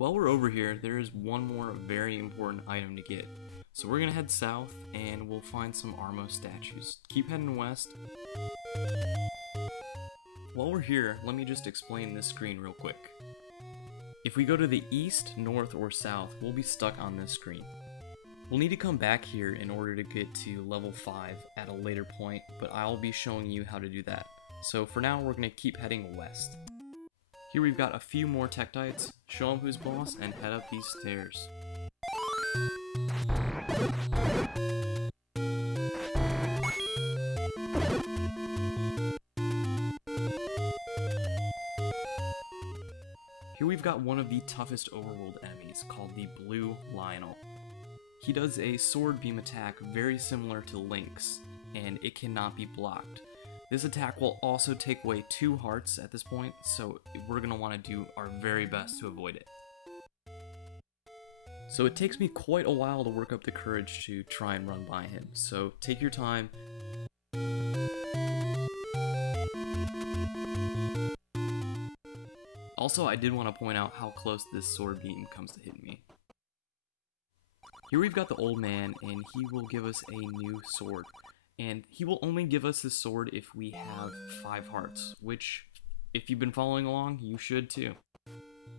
While we're over here, there is one more very important item to get. So we're gonna head south and we'll find some Armo statues. Keep heading west. While we're here, let me just explain this screen real quick. If we go to the east, north, or south, we'll be stuck on this screen. We'll need to come back here in order to get to level 5 at a later point, but I'll be showing you how to do that. So for now, we're gonna keep heading west. Here we've got a few more Tektites, show them who's boss, and head up these stairs. Here we've got one of the toughest overworld enemies, called the Blue Lionel. He does a sword beam attack very similar to Link's, and it cannot be blocked. This attack will also take away 2 hearts at this point, so we're going to want to do our very best to avoid it. So it takes me quite a while to work up the courage to try and run by him, so take your time. Also, I did want to point out how close this sword beam comes to hitting me. Here we've got the old man, and he will give us a new sword. And he will only give us this sword if we have 5 hearts, which, if you've been following along, you should too.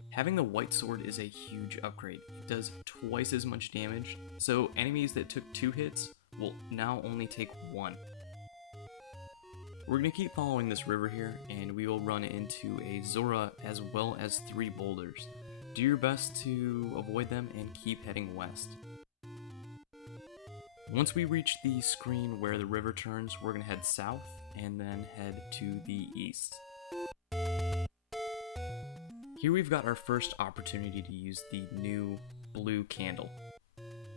Having the white sword is a huge upgrade. It does twice as much damage, so enemies that took 2 hits will now only take 1. We're going to keep following this river here, and we will run into a Zora as well as 3 boulders. Do your best to avoid them and keep heading west. Once we reach the screen where the river turns, we're going to head south and then head to the east. Here we've got our first opportunity to use the new blue candle.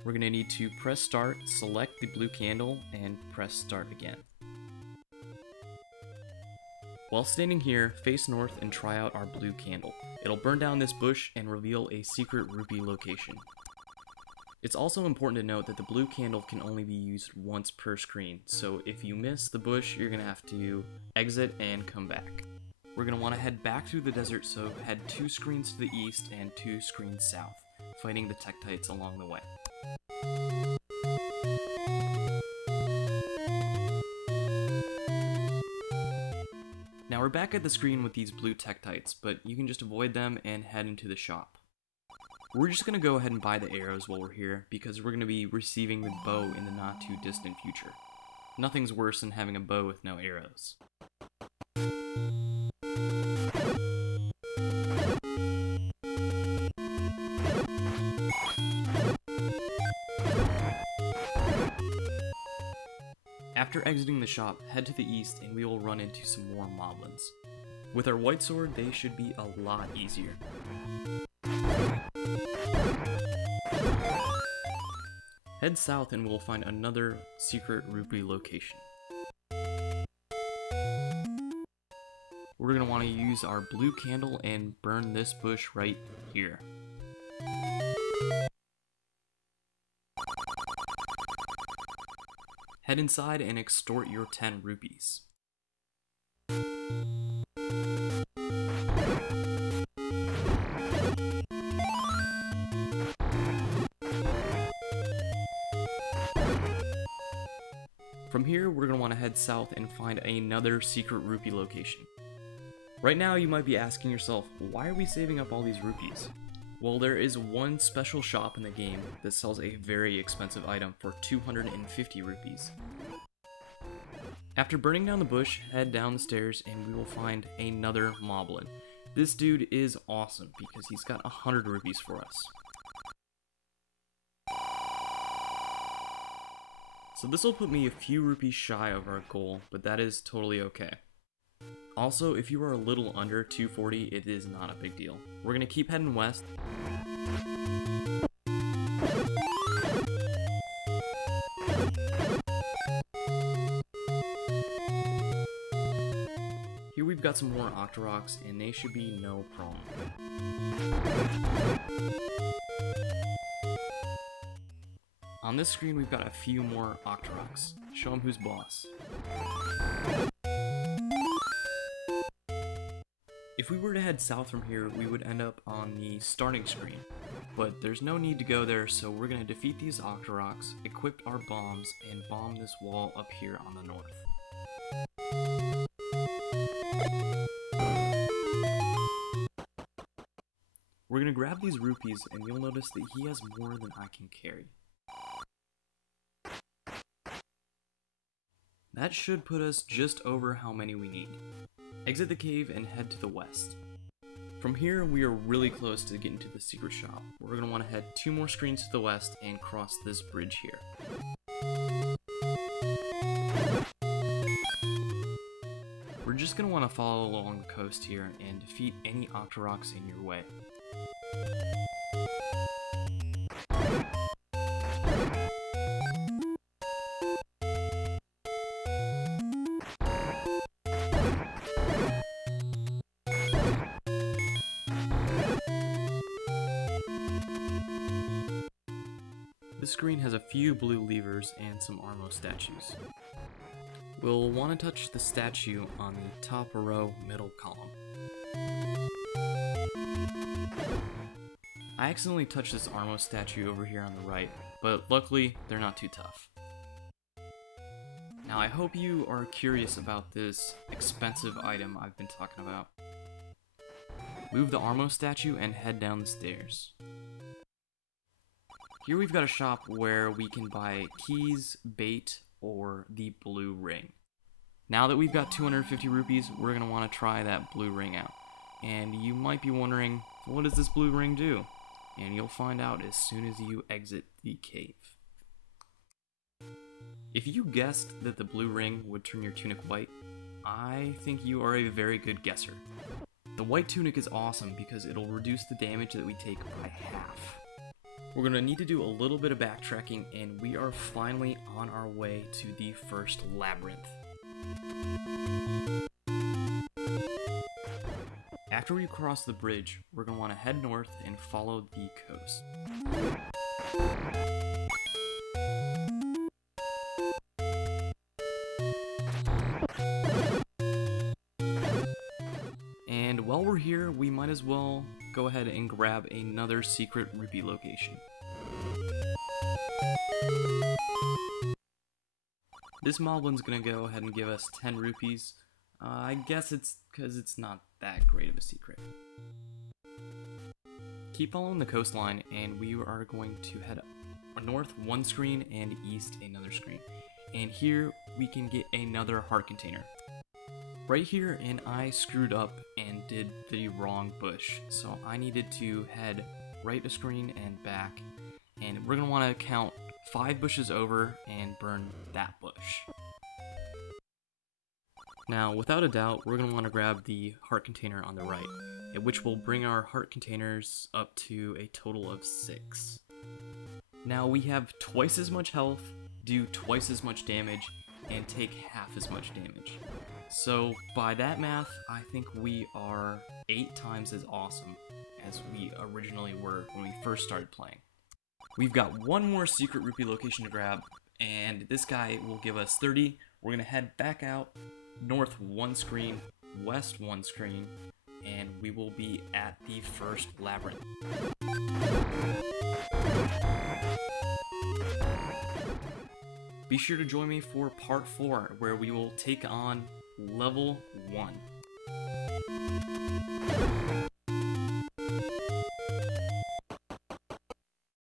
We're going to need to press start, select the blue candle, and press start again. While standing here, face north and try out our blue candle. It'll burn down this bush and reveal a secret rupee location. It's also important to note that the blue candle can only be used once per screen, so if you miss the bush, you're going to have to exit and come back. We're going to want to head back through the desert, so head 2 screens to the east and 2 screens south, fighting the Tektites along the way. Now we're back at the screen with these blue Tektites, but you can just avoid them and head into the shop. We're just going to go ahead and buy the arrows while we're here, because we're going to be receiving the bow in the not too distant future. Nothing's worse than having a bow with no arrows. After exiting the shop, head to the east and we will run into some more moblins. With our white sword, they should be a lot easier. Head south and we'll find another secret rupee location. We're going to want to use our blue candle and burn this bush right here. Head inside and extort your 10 rupees. From here, we're going to want to head south and find another secret rupee location. Right now, you might be asking yourself, why are we saving up all these rupees? Well, there is one special shop in the game that sells a very expensive item for 250 rupees. After burning down the bush, head down the stairs and we will find another moblin. This dude is awesome because he's got 100 rupees for us. So this will put me a few rupees shy of our goal, but that is totally okay. Also, if you are a little under 240, it is not a big deal. We're going to keep heading west. Here we've got some more Octoroks, and they should be no problem. On this screen, we've got a few more Octoroks. Show them who's boss. If we were to head south from here, we would end up on the starting screen. But there's no need to go there, so we're going to defeat these Octoroks, equip our bombs, and bomb this wall up here on the north. We're going to grab these rupees, and you'll notice that he has more than I can carry. That should put us just over how many we need. Exit the cave and head to the west. From here, we are really close to getting to the secret shop. We're going to want to head 2 more screens to the west and cross this bridge here. We're just going to want to follow along the coast here and defeat any Octoroks in your way. This screen has a few blue levers and some Armo statues. We'll want to touch the statue on the top row middle column. I accidentally touched this Armo statue over here on the right, but luckily they're not too tough. Now I hope you are curious about this expensive item I've been talking about. Move the Armo statue and head down the stairs. Here we've got a shop where we can buy keys, bait, or the blue ring. Now that we've got 250 rupees, we're going to want to try that blue ring out. And you might be wondering, what does this blue ring do? And you'll find out as soon as you exit the cave. If you guessed that the blue ring would turn your tunic white, I think you are a very good guesser. The white tunic is awesome because it'll reduce the damage that we take by half. We're going to need to do a little bit of backtracking, and we are finally on our way to the first labyrinth. After we cross the bridge, we're going to want to head north and follow the coast. And while we're here, we might as well go ahead and grab another secret rupee location. This Moblin's gonna go ahead and give us 10 rupees. I guess it's because it's not that great of a secret. Keep following the coastline, and we are going to head north 1 screen and east another screen. And here we can get another heart container. Right here, and I screwed up and did the wrong bush, so I needed to head right a screen and back, and we're going to want to count 5 bushes over and burn that bush. Now, without a doubt, we're going to want to grab the heart container on the right, which will bring our heart containers up to a total of 6. Now, we have twice as much health, do twice as much damage, and take half as much damage. So, by that math, I think we are 8 times as awesome as we originally were when we first started playing. We've got 1 more secret rupee location to grab, and this guy will give us 30. We're going to head back out, north 1 screen, west 1 screen, and we will be at the first labyrinth. Be sure to join me for part 4, where we will take on level 1.